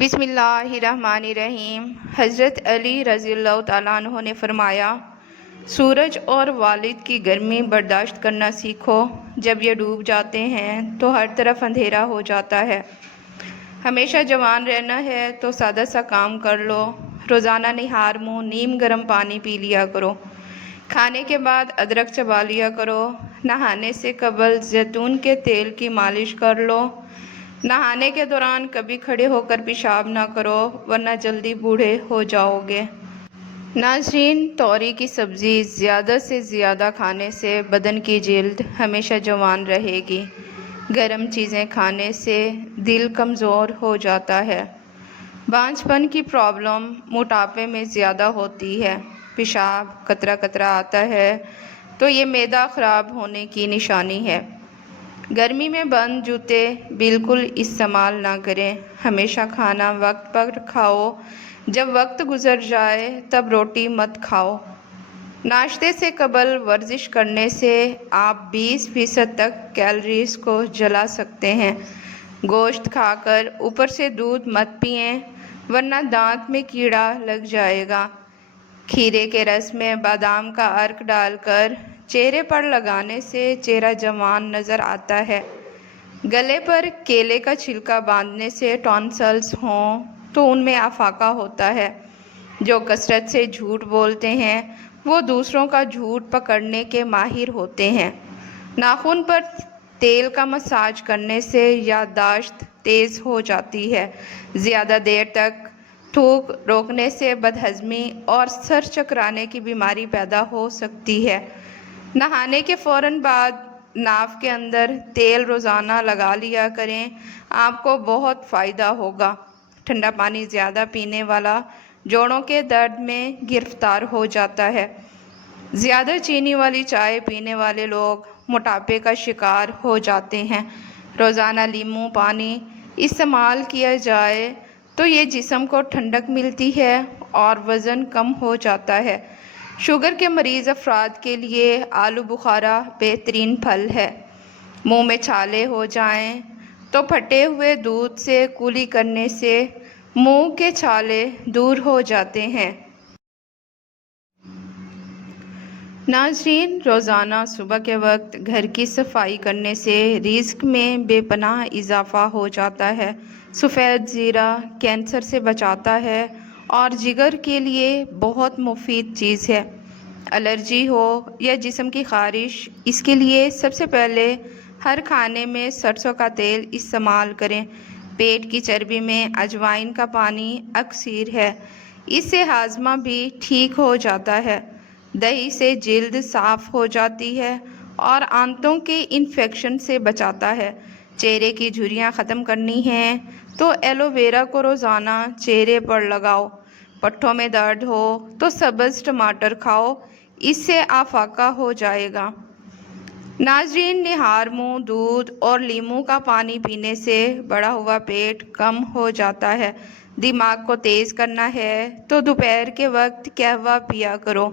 بسم اللہ الرحمن الرحیم۔ حضرت علی رضی اللہ تعالیٰ عنہ نے فرمایا، سورج اور والد کی گرمی برداشت کرنا سیکھو، جب یہ ڈوب جاتے ہیں تو ہر طرف اندھیرا ہو جاتا ہے۔ ہمیشہ جوان رہنا ہے تو سادہ سا کام کر لو، روزانہ نہار منہ نیم گرم پانی پی لیا کرو، کھانے کے بعد ادرک چبا لیا کرو، نہانے سے قبل زیتون کے تیل کی مالش کر لو، نہانے کے دوران کبھی کھڑے ہو کر پیشاب نہ کرو ورنہ جلدی بوڑھے ہو جاؤ گے۔ ناظرین، توری کی سبزی زیادہ سے زیادہ کھانے سے بدن کی جلد ہمیشہ جوان رہے گی۔ گرم چیزیں کھانے سے دل کمزور ہو جاتا ہے۔ بانجھ پن کی پرابلم موٹاپے میں زیادہ ہوتی ہے۔ پیشاب قطرہ قطرہ آتا ہے تو یہ معدہ خراب ہونے کی نشانی ہے۔ گرمی میں بند جوتے بالکل استعمال نہ کریں۔ ہمیشہ کھانا وقت پر کھاؤ، جب وقت گزر جائے تب روٹی مت کھاؤ۔ ناشتے سے قبل ورزش کرنے سے آپ 20% تک کیلوریز کو جلا سکتے ہیں۔ گوشت کھا کر اوپر سے دودھ مت پئیں ورنہ دانت میں کیڑا لگ جائے گا۔ کھیرے کے رس میں بادام کا عرق ڈال کر چہرے پر لگانے سے چہرہ جوان نظر آتا ہے۔ گلے پر کیلے کا چھلکا باندھنے سے ٹونسلز ہوں تو ان میں افاقہ ہوتا ہے۔ جو کثرت سے جھوٹ بولتے ہیں وہ دوسروں کا جھوٹ پکڑنے کے ماہر ہوتے ہیں۔ ناخن پر تیل کا مساج کرنے سے یادداشت تیز ہو جاتی ہے۔ زیادہ دیر تک تھوک روکنے سے بدہضمی اور سر چکرانے کی بیماری پیدا ہو سکتی ہے۔ نہانے کے فوراً بعد ناف کے اندر تیل روزانہ لگا لیا کریں، آپ کو بہت فائدہ ہوگا۔ ٹھنڈا پانی زیادہ پینے والا جوڑوں کے درد میں گرفتار ہو جاتا ہے۔ زیادہ چینی والی چائے پینے والے لوگ موٹاپے کا شکار ہو جاتے ہیں۔ روزانہ لیموں پانی استعمال کیا جائے تو یہ جسم کو ٹھنڈک ملتی ہے اور وزن کم ہو جاتا ہے۔ شوگر کے مریض افراد کے لیے آلو بخارا بہترین پھل ہے۔ منہ میں چھالے ہو جائیں تو پھٹے ہوئے دودھ سے کولی کرنے سے منہ کے چھالے دور ہو جاتے ہیں۔ ناظرین، روزانہ صبح کے وقت گھر کی صفائی کرنے سے رزق میں بے پناہ اضافہ ہو جاتا ہے۔ سفید زیرہ کینسر سے بچاتا ہے اور جگر کے لیے بہت مفید چیز ہے۔ الرجی ہو یا جسم کی خارش، اس کے لیے سب سے پہلے ہر کھانے میں سرسوں کا تیل استعمال کریں۔ پیٹ کی چربی میں اجوائن کا پانی اکثیر ہے، اس سے ہاضمہ بھی ٹھیک ہو جاتا ہے۔ دہی سے جلد صاف ہو جاتی ہے اور آنتوں کے انفیکشن سے بچاتا ہے۔ چہرے کی جھریاں ختم کرنی ہیں تو ایلو ویرا کو روزانہ چہرے پر لگاؤ۔ پٹھوں میں درد ہو تو سبز ٹماٹر کھاؤ، اس سے افاقہ ہو جائے گا۔ ناظرین، نہار منہ دودھ اور لیموں کا پانی پینے سے بڑا ہوا پیٹ کم ہو جاتا ہے۔ دماغ کو تیز کرنا ہے تو دوپہر کے وقت قہوہ پیا کرو۔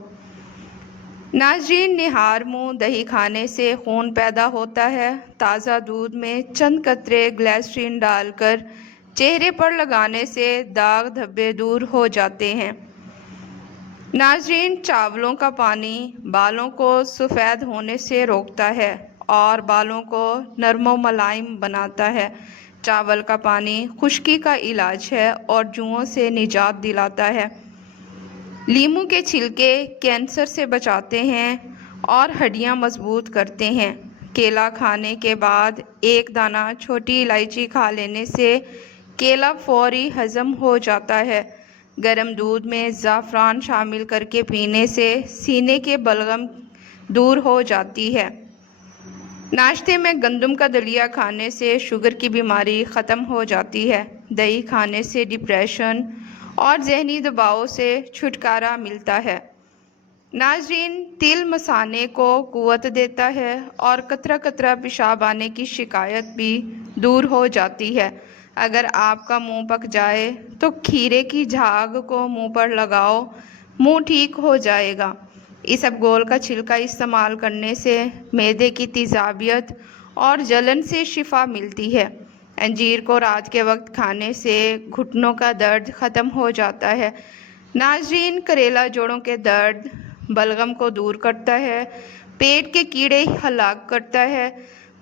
ناظرین، نہار منہ دہی کھانے سے خون پیدا ہوتا ہے۔ تازہ دودھ میں چند قطرے گلیسرین ڈال کر چہرے پر لگانے سے داغ دھبے دور ہو جاتے ہیں۔ ناظرین، چاولوں کا پانی بالوں کو سفید ہونے سے روکتا ہے اور بالوں کو نرم و ملائم بناتا ہے۔ چاول کا پانی خشکی کا علاج ہے اور جوؤں سے نجات دلاتا ہے۔ لیموں کے چھلکے کینسر سے بچاتے ہیں اور ہڈیاں مضبوط کرتے ہیں۔ کیلا کھانے کے بعد ایک دانہ چھوٹی الائچی کھا لینے سے کیلا فوری ہضم ہو جاتا ہے۔ گرم دودھ میں زعفران شامل کر کے پینے سے سینے کے بلغم دور ہو جاتی ہے۔ ناشتے میں گندم کا دلیا کھانے سے شوگر کی بیماری ختم ہو جاتی ہے۔ دہی کھانے سے ڈپریشن اور ذہنی دباؤ سے چھٹکارا ملتا ہے۔ ناظرین، تل مثانے کو قوت دیتا ہے اور قطرہ قطرہ پیشاب آنے کی شکایت بھی دور ہو جاتی ہے۔ اگر آپ کا منہ پک جائے تو کھیرے کی جھاگ کو منہ پر لگاؤ، منہ ٹھیک ہو جائے گا۔ اسبگول کا چھلکا استعمال کرنے سے معدے کی تیزابیت اور جلن سے شفا ملتی ہے۔ انجیر کو رات کے وقت کھانے سے گھٹنوں کا درد ختم ہو جاتا ہے۔ ناظرین، کریلا جوڑوں کے درد، بلغم کو دور کرتا ہے، پیٹ کے کیڑے ہلاک کرتا ہے۔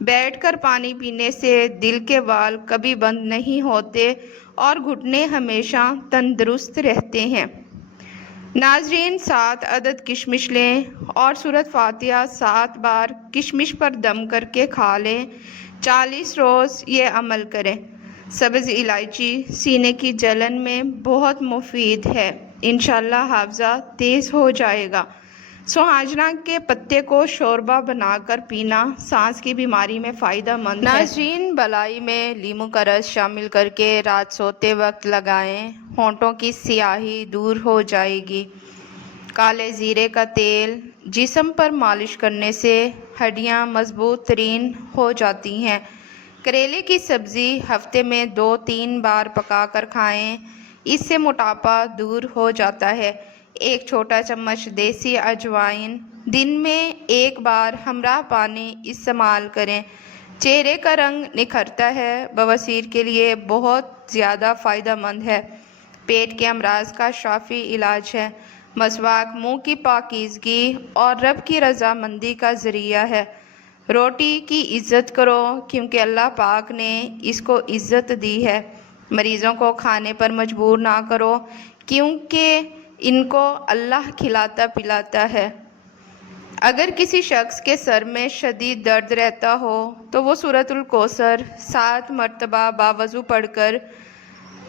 بیٹھ کر پانی پینے سے دل کے وال کبھی بند نہیں ہوتے اور گھٹنے ہمیشہ تندرست رہتے ہیں۔ ناظرین، 7 عدد کشمش لیں اور سورۃ فاتحہ 7 بار کشمش پر دم کر کے کھا لیں۔ 40 روز یہ عمل کریں۔ سبز الائچی سینے کی جلن میں بہت مفید ہے، انشاءاللہ حافظہ تیز ہو جائے گا۔ سوہاجنا کے پتے کو شوربہ بنا کر پینا سانس کی بیماری میں فائدہ مند ہے۔ ناظرین، بالائی میں لیموں کا رس شامل کر کے رات سوتے وقت لگائیں، ہونٹوں کی سیاہی دور ہو جائے گی۔ کالے زیرے کا تیل جسم پر مالش کرنے سے ہڈیاں مضبوط ترین ہو جاتی ہیں۔ کریلے کی سبزی ہفتے میں 2-3 بار پکا کر کھائیں، اس سے موٹاپا دور ہو جاتا ہے۔ 1 چھوٹا چمچ دیسی اجوائن دن میں 1 بار ہمراہ پانی استعمال کریں، چہرے کا رنگ نکھرتا ہے۔ بواسیر کے لیے بہت زیادہ فائدہ مند ہے، پیٹ کے امراض کا شافی علاج ہے۔ مسواک منہ کی پاکیزگی اور رب کی رضامندی کا ذریعہ ہے۔ روٹی کی عزت کرو کیونکہ اللہ پاک نے اس کو عزت دی ہے۔ مریضوں کو کھانے پر مجبور نہ کرو کیونکہ ان کو اللہ کھلاتا پلاتا ہے۔ اگر کسی شخص کے سر میں شدید درد رہتا ہو تو وہ سورۃ الکوثر 7 مرتبہ باوضو پڑھ کر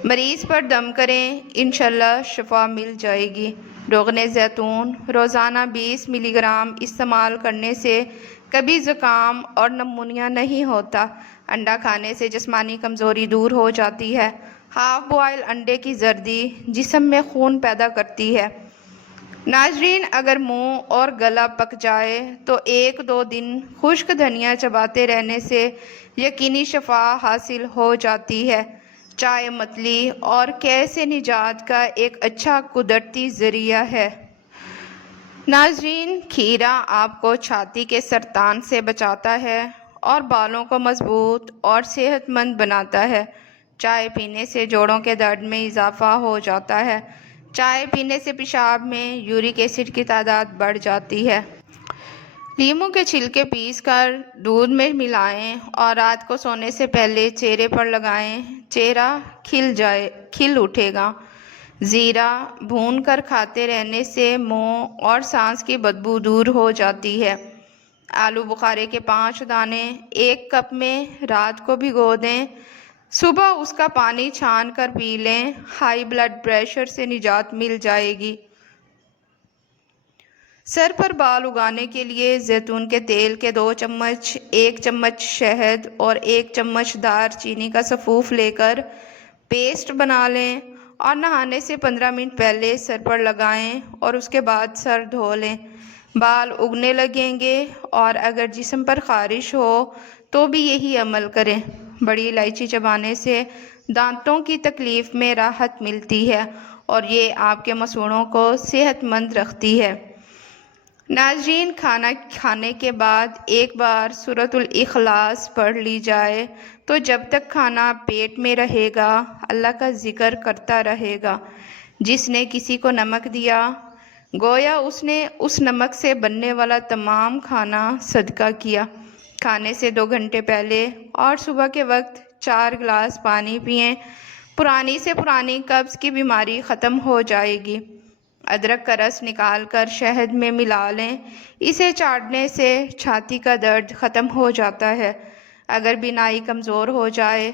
مریض پر دم کریں، انشاءاللہ شفا مل جائے گی۔ روغن زیتون روزانہ 20 ملی گرام استعمال کرنے سے کبھی زکام اور نمونیا نہیں ہوتا۔ انڈا کھانے سے جسمانی کمزوری دور ہو جاتی ہے۔ ہاف بوائل انڈے کی زردی جسم میں خون پیدا کرتی ہے۔ ناظرین، اگر منہ اور گلا پک جائے تو 1-2 دن خشک دھنیا چباتے رہنے سے یقینی شفا حاصل ہو جاتی ہے۔ چائے متلی اور قے سے نجات کا ایک اچھا قدرتی ذریعہ ہے۔ ناظرین، کھیرا آپ کو چھاتی کے سرطان سے بچاتا ہے اور بالوں کو مضبوط اور صحت مند بناتا ہے۔ چائے پینے سے جوڑوں کے درد میں اضافہ ہو جاتا ہے۔ چائے پینے سے پیشاب میں یورک ایسڈ کی تعداد بڑھ جاتی ہے۔ لیموں کے چھلکے پیس کر دودھ میں ملائیں اور رات کو سونے سے پہلے چہرے پر لگائیں، چہرہ کھل اٹھے گا۔ زیرہ بھون کر کھاتے رہنے سے منہ اور سانس کی بدبو دور ہو جاتی ہے۔ آلو بخارے کے 5 دانے 1 کپ میں رات کو بھگو دیں، صبح اس کا پانی چھان کر پی لیں، ہائی بلڈ پریشر سے نجات مل جائے گی۔ سر پر بال اگانے کے لیے زیتون کے تیل کے 2 چمچ، 1 چمچ شہد اور 1 چمچ دار چینی کا سفوف لے کر پیسٹ بنا لیں اور نہانے سے 15 منٹ پہلے سر پر لگائیں اور اس کے بعد سر دھو لیں۔ بال اگنے لگیں گے اور اگر جسم پر خارش ہو تو بھی یہی عمل کریں۔ بڑی الائچی چبانے سے دانتوں کی تکلیف میں راحت ملتی ہے اور یہ آپ کے مسوڑھوں کو صحت مند رکھتی ہے۔ ناظرین، کھانا کھانے کے بعد 1 بار سورۃ الاخلاص پڑھ لی جائے تو جب تک کھانا پیٹ میں رہے گا اللہ کا ذکر کرتا رہے گا۔ جس نے کسی کو نمک دیا گویا اس نے اس نمک سے بننے والا تمام کھانا صدقہ کیا۔ کھانے سے 2 گھنٹے پہلے اور صبح کے وقت 4 گلاس پانی پئیں، پرانی سے پرانی قبض کی بیماری ختم ہو جائے گی۔ ادرک کا رس نکال کر شہد میں ملا لیں، اسے چاٹنے سے چھاتی کا درد ختم ہو جاتا ہے۔ اگر بینائی کمزور ہو جائے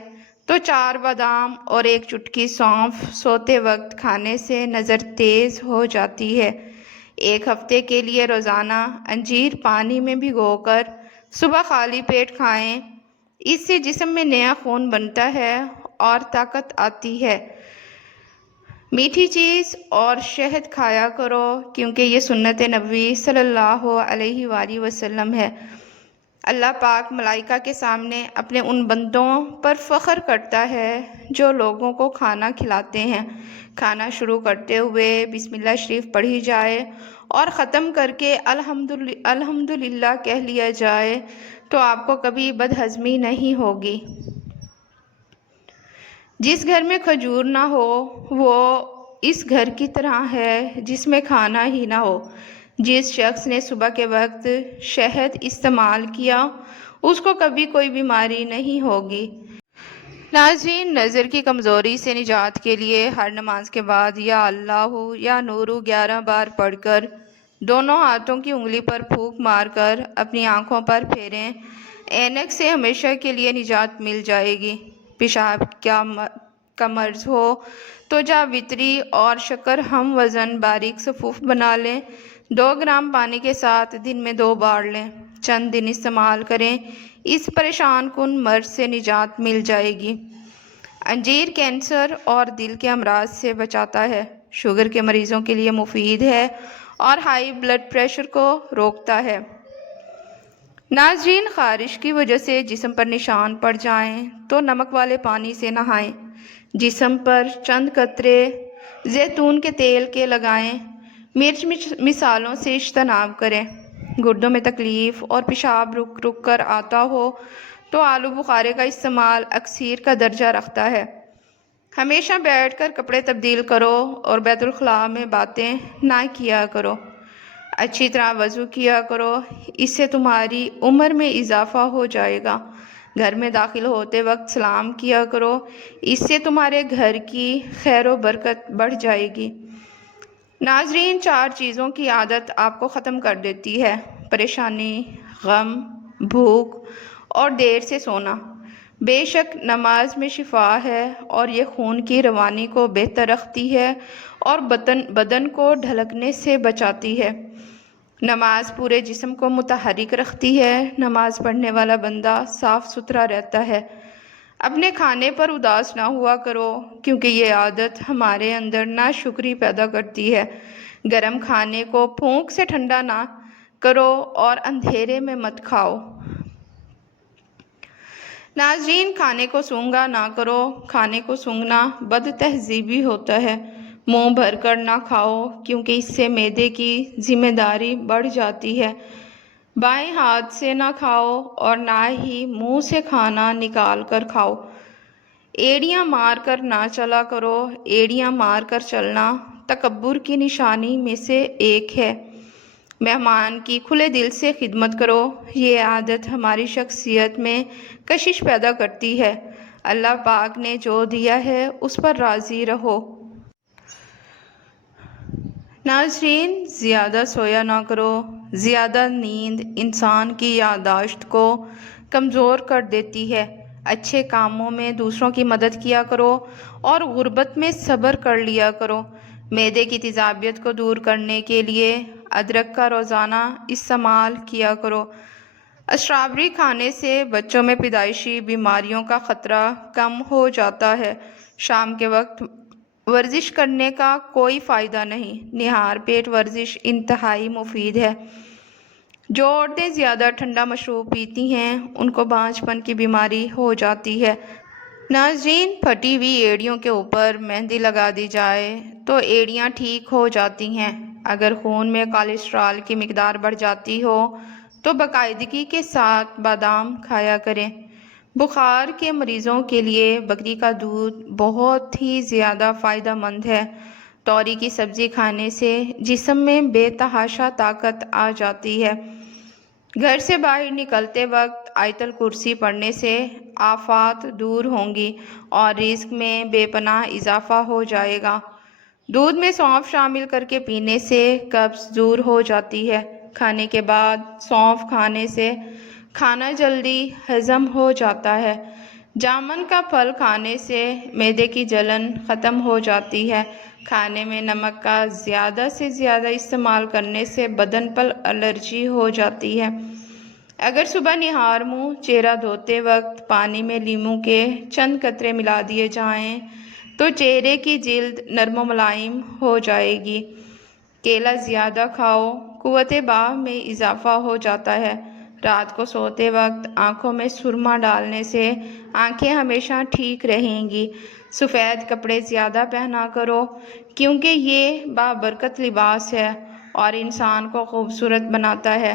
تو 4 بادام اور 1 چٹکی سونف سوتے وقت کھانے سے نظر تیز ہو جاتی ہے۔ 1 ہفتے کے لیے روزانہ انجیر پانی میں بھگو کر صبح خالی پیٹ کھائیں، اس سے جسم میں نیا خون بنتا ہے اور طاقت آتی ہے۔ میٹھی چیز اور شہد کھایا کرو کیونکہ یہ سنت نبوی صلی اللہ علیہ وآلہ وسلم ہے۔ اللہ پاک ملائکہ کے سامنے اپنے ان بندوں پر فخر کرتا ہے جو لوگوں کو کھانا کھلاتے ہیں۔ کھانا شروع کرتے ہوئے بسم اللہ شریف پڑھی جائے اور ختم کر کے الحمدللہ کہہ لیا جائے تو آپ کو کبھی بدہضمی نہیں ہوگی۔ جس گھر میں کھجور نہ ہو وہ اس گھر کی طرح ہے جس میں کھانا ہی نہ ہو۔ جس شخص نے صبح کے وقت شہد استعمال کیا اس کو کبھی کوئی بیماری نہیں ہوگی۔ ناظرین، نظر کی کمزوری سے نجات کے لیے ہر نماز کے بعد یا اللہ یا نور 11 بار پڑھ کر دونوں ہاتھوں کی انگلی پر پھونک مار کر اپنی آنکھوں پر پھیریں۔ اینک سے ہمیشہ کے لیے نجات مل جائے گی۔ پیشاب کا مرض ہو تو جاوتری اور شکر ہم وزن باریک صفوف بنا لیں۔ 2 گرام پانی کے ساتھ دن میں 2 بار لیں۔ چند دن استعمال کریں، اس پریشان کن مرض سے نجات مل جائے گی۔ انجیر کینسر اور دل کے امراض سے بچاتا ہے، شوگر کے مریضوں کے لیے مفید ہے اور ہائی بلڈ پریشر کو روکتا ہے۔ ناظرین، خارش کی وجہ سے جسم پر نشان پڑ جائیں تو نمک والے پانی سے نہائیں۔ جسم پر چند قطرے زیتون کے تیل کے لگائیں۔ مرچ مصالحوں سے اجتناب کریں۔ گردوں میں تکلیف اور پیشاب رک کر آتا ہو تو آلو بخارے کا استعمال اکسیر کا درجہ رکھتا ہے۔ ہمیشہ بیٹھ کر کپڑے تبدیل کرو اور بیت الخلاء میں باتیں نہ کیا کرو۔ اچھی طرح وضو کیا کرو، اس سے تمہاری عمر میں اضافہ ہو جائے گا۔ گھر میں داخل ہوتے وقت سلام کیا کرو، اس سے تمہارے گھر کی خیر و برکت بڑھ جائے گی۔ ناظرین، 4 چیزوں کی عادت آپ کو ختم کر دیتی ہے: پریشانی، غم، بھوک اور دیر سے سونا۔ بے شک نماز میں شفا ہے اور یہ خون کی روانی کو بہتر رکھتی ہے اور بدن کو ڈھلکنے سے بچاتی ہے۔ نماز پورے جسم کو متحرک رکھتی ہے۔ نماز پڑھنے والا بندہ صاف ستھرا رہتا ہے۔ اپنے کھانے پر اداس نہ ہوا کرو کیونکہ یہ عادت ہمارے اندر ناشکری پیدا کرتی ہے۔ گرم کھانے کو پھونک سے ٹھنڈا نہ کرو اور اندھیرے میں مت کھاؤ۔ ناظرین، کھانے کو سونگھا نہ کرو، کھانے کو سونگھنا بد تہذیبی ہوتا ہے۔ منہ بھر کر نہ کھاؤ کیونکہ اس سے معدے کی ذمہ داری بڑھ جاتی ہے۔ بائیں ہاتھ سے نہ کھاؤ اور نہ ہی منہ سے کھانا نکال کر کھاؤ۔ ایڑیاں مار کر نہ چلا کرو، ایڑیاں مار کر چلنا تکبر کی نشانی میں سے ایک ہے۔ مہمان کی کھلے دل سے خدمت کرو، یہ عادت ہماری شخصیت میں کشش پیدا کرتی ہے۔ اللہ پاک نے جو دیا ہے اس پر راضی رہو۔ ناظرین، زیادہ سویا نہ کرو، زیادہ نیند انسان کی یادداشت کو کمزور کر دیتی ہے۔ اچھے کاموں میں دوسروں کی مدد کیا کرو اور غربت میں صبر کر لیا کرو۔ معدے کی تیزابیت کو دور کرنے کے لیے ادرک کا روزانہ استعمال کیا کرو۔ اسٹرابیری کھانے سے بچوں میں پیدائشی بیماریوں کا خطرہ کم ہو جاتا ہے۔ شام کے وقت ورزش کرنے کا کوئی فائدہ نہیں، نہار پیٹ ورزش انتہائی مفید ہے۔ جو عورتیں زیادہ ٹھنڈا مشروب پیتی ہیں ان کو بانجھ پن کی بیماری ہو جاتی ہے۔ ناظرین، پھٹی ہوئی ایڑیوں کے اوپر مہندی لگا دی جائے تو ایڑیاں ٹھیک ہو جاتی ہیں۔ اگر خون میں کولیسٹرول کی مقدار بڑھ جاتی ہو تو باقاعدگی کے ساتھ بادام کھایا کریں۔ بخار کے مریضوں کے لیے بکری کا دودھ بہت ہی زیادہ فائدہ مند ہے۔ توری کی سبزی کھانے سے جسم میں بے تحاشا طاقت آ جاتی ہے۔ گھر سے باہر نکلتے وقت آیت الکرسی پڑھنے سے آفات دور ہوں گی اور رزق میں بے پناہ اضافہ ہو جائے گا۔ دودھ میں سونف شامل کر کے پینے سے قبض دور ہو جاتی ہے۔ کھانے کے بعد سونف کھانے سے کھانا جلدی ہضم ہو جاتا ہے۔ جامن کا پھل کھانے سے معدے کی جلن ختم ہو جاتی ہے۔ کھانے میں نمک کا زیادہ سے زیادہ استعمال کرنے سے بدن پر الرجی ہو جاتی ہے۔ اگر صبح نہار منہ چہرہ دھوتے وقت پانی میں لیموں کے چند قطرے ملا دیے جائیں تو چہرے کی جلد نرم و ملائم ہو جائے گی۔ کیلا زیادہ کھاؤ، قوت باہ میں اضافہ ہو جاتا ہے۔ رات کو سوتے وقت آنکھوں میں سرما ڈالنے سے آنکھیں ہمیشہ ٹھیک رہیں گی۔ سفید کپڑے زیادہ پہنا کرو کیونکہ یہ بابرکت لباس ہے اور انسان کو خوبصورت بناتا ہے۔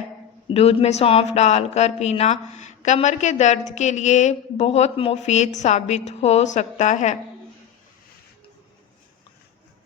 دودھ میں سونف ڈال کر پینا کمر کے درد کے لیے بہت مفید ثابت ہو سکتا ہے۔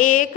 1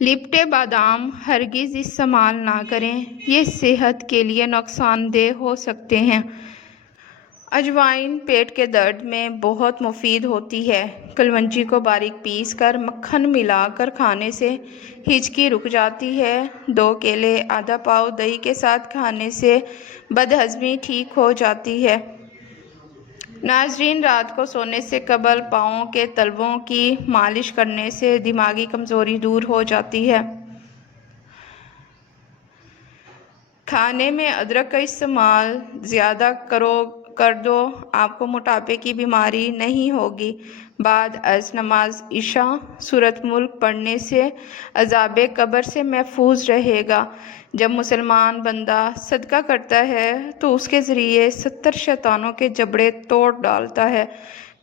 لپٹے بادام ہرگز استعمال نہ کریں، یہ صحت کے لیے نقصان دہ ہو سکتے ہیں۔ اجوائن پیٹ کے درد میں بہت مفید ہوتی ہے۔ کلونجی کو باریک پیس کر مکھن ملا کر کھانے سے ہچکی رک جاتی ہے۔ 2 کیلے آدھا پاؤ دہی کے ساتھ کھانے سے بدہضمی ٹھیک ہو جاتی ہے۔ ناظرین، رات کو سونے سے قبل پاؤں کے تلووں کی مالش کرنے سے دماغی کمزوری دور ہو جاتی ہے۔ کھانے میں ادرک کا استعمال زیادہ کر دو، آپ کو موٹاپے کی بیماری نہیں ہوگی۔ بعد از نماز عشاء سورۃ ملک پڑھنے سے عذاب قبر سے محفوظ رہے گا۔ جب مسلمان بندہ صدقہ کرتا ہے تو اس کے ذریعے 70 شیطانوں کے جبڑے توڑ ڈالتا ہے۔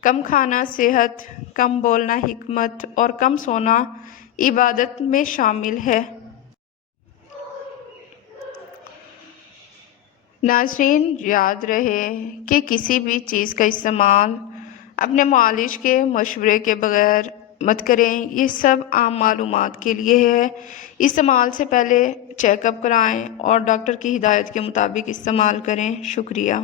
کم کھانا صحت، کم بولنا حکمت اور کم سونا عبادت میں شامل ہے۔ ناظرین، یاد رہے کہ کسی بھی چیز کا استعمال اپنے معالج کے مشورے کے بغیر مت کریں۔ یہ سب عام معلومات کے لیے ہے۔ استعمال سے پہلے چیک اپ کرائیں اور ڈاکٹر کی ہدایت کے مطابق استعمال کریں۔ شکریہ۔